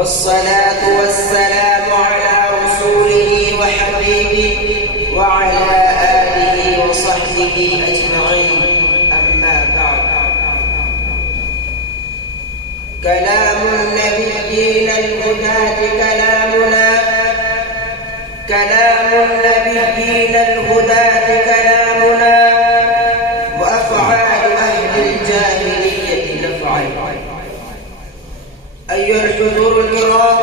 والصلاة والسلام على رسوله وحبيبه وعلى آله وصحبه أجمعين. أما بعد، كلام النبيين الهداة كلامنا، كلام النبيين الهداة كلامنا، وأفعال أهل الجاهلية نفعل. أيها الحضور الكرام،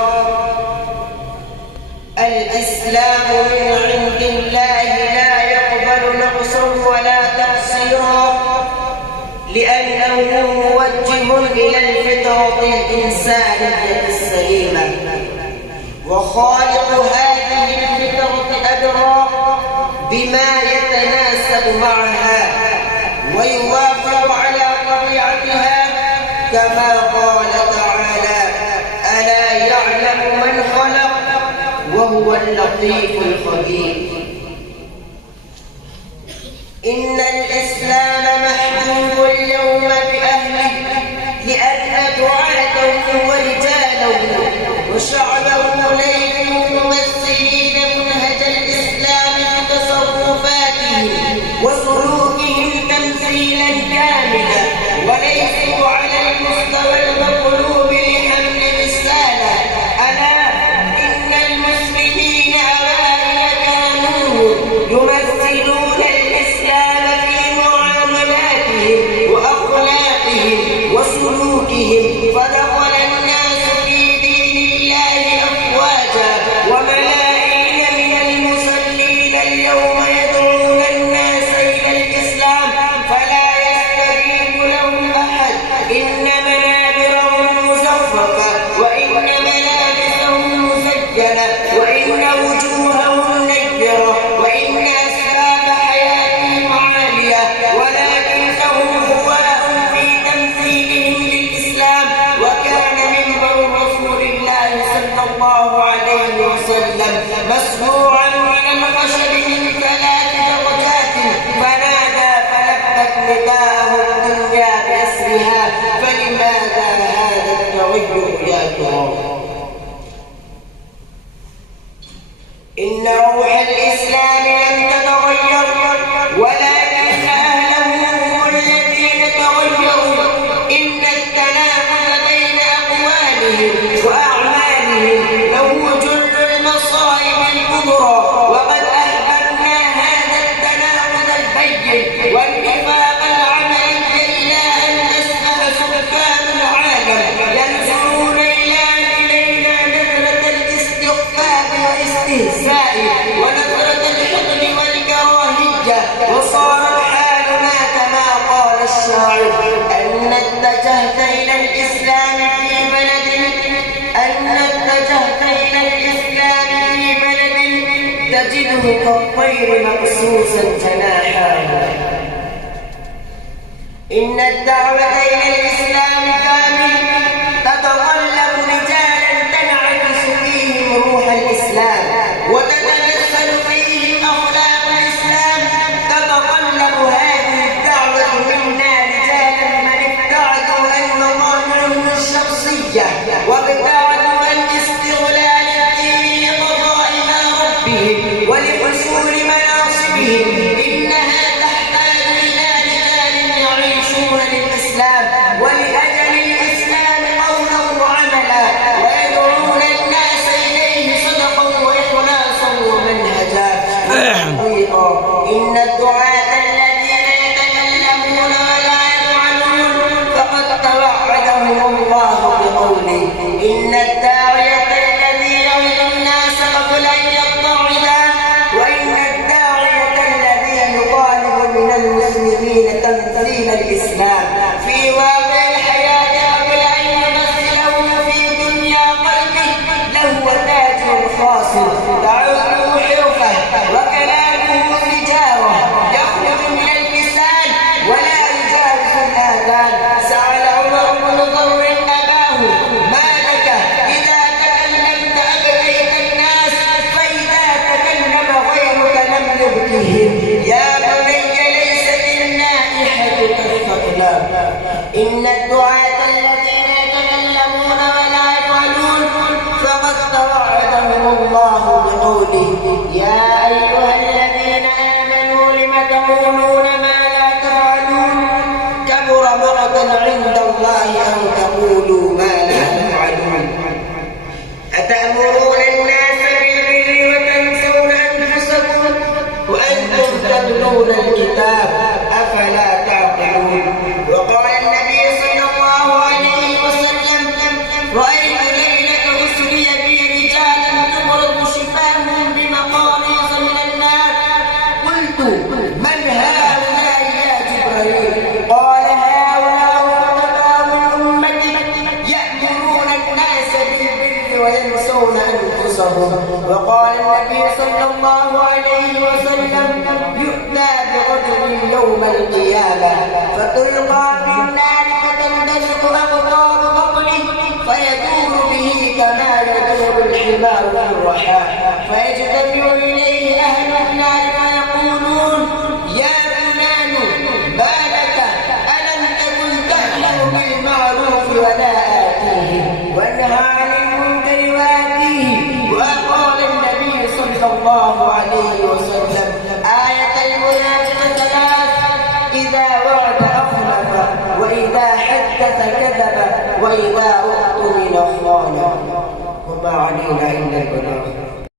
الإسلام من عند الله لا يقبل نقصا ولا تقصيرا، لأنه موجه إلى الفطرة الإنسانية السليمة، وخالق هذه الفطرة أدرى بما يتناسب معها ويوافق على طبيعتها، كما قال تعالى: ألا يعلم من خلق وهو اللطيف الخبير. إن الإسلام محجوب اليوم بأهله، لأن دعاته ورجاله وشعبه ليس ممثلين منهج الإسلام بتصرفاتهم وسلوكهم تمثيلا كاملا، وليسوا على المستوى المطلوب لحمل رسالة. ألا إن المسلمين أوائل كانوا يمثلون الإسلام في معاملاتهم وأخلاقهم وسلوكهم، فدخل الناس في دين الله أفواجا، وملايين من المصلين اليوم يدعون الناس إلى الإسلام، فلا يستجيب لهم أحد. إن منابرهم مزخرفة، وإن ملابسهم مزينة، وإن وجوههم نيرة، وإن أسباب حياتهم عالية، ولكنهم هواء في تمثيلهم للإسلام. وكان منبر رسول الله صلى الله عليه وسلم مسموعا من الخشب من 3 درجات، فنادى فلبت نداءه الدنيا بأسرها. فلماذا هذا التغير يا ترى؟ إن روح الإسلام لم تتغير، ولكن أهله هم الذين تغيروا. إن التناقض بين أقوالهم وأعمالهم له جل المصائب الكبرى، وقد أحببنا هذا التناقض البين والنفاق العملي إلى أن أسأل سكان العالم ينظرون إلينا نظرة الاستخفاف والاستهزاء ونظرة الحقد والكراهية، وصار حالنا كما قال الشاعر: أن اتجهت إلى الإسلام في بلد تجده كالطير مقصوصا جناحاه. إن الدعوة إلى الإسلام كامل تتطلب رجالا تنعكس فيهم روح الإسلام وتتمثل فيهم أخلاق الإسلام. تتطلب هذه الدعوة منا رجالا من ابتعدوا عن مظاهرهم الشخصية وابتعدوا عن استغلال الدين لقضاء ما ربهم ولحصول مناصبهم. إنها تحتاج إلى رجال يعيشون للإسلام ولأجل الإسلام قولا وعملا، ويدعون الناس إليه صدقا وإخلاصا ومنهجا. إن الدعاة الذين يتكلمون ولا يفعلون فقد توعدهم الله بقوله: إن الداعية الذي يدعو الناس قبل أن يتعظا، وإن الداعية الذي يطالب من المسلمين تمثيل الإسلام في واقع الحياة قبل أن يمثله في دنيا قلبه لهو تاج خاص، تعده حرفة وكلامه تجارة، تتلون الكتاب أفلا تعقلون. وقال النبي صلى الله عليه وسلم: رأيت ليلة أسري بي رجالا تبرد شفاههم بمقاريض من النار. قلت: من هؤلاء يا جبريل؟ قال: هؤلاء خطباء من أمتك يأمرون الناس بالبر وينسون أنفسهم. وقال النبي صلى الله عليه وسلم: يؤتى برجل يوم القيامة فتلقى في النار فتندلق أبطال بطنه فيدور به كما يدور الحمار في الرحى، فيجتمع إليه أهل النار فيقولون: يا فلان ما لك؟ ألم تكن تأمر بالمعروف ولا آتيه وانهى عن المنكر وآتيه؟ وقال النبي صلى الله عليه وسلم: آية المنافق ثلاث: إذا وعد أخلف، وإذا حدث كذب، وإذا أؤتمن خان. وما علينا إلا البلاغ.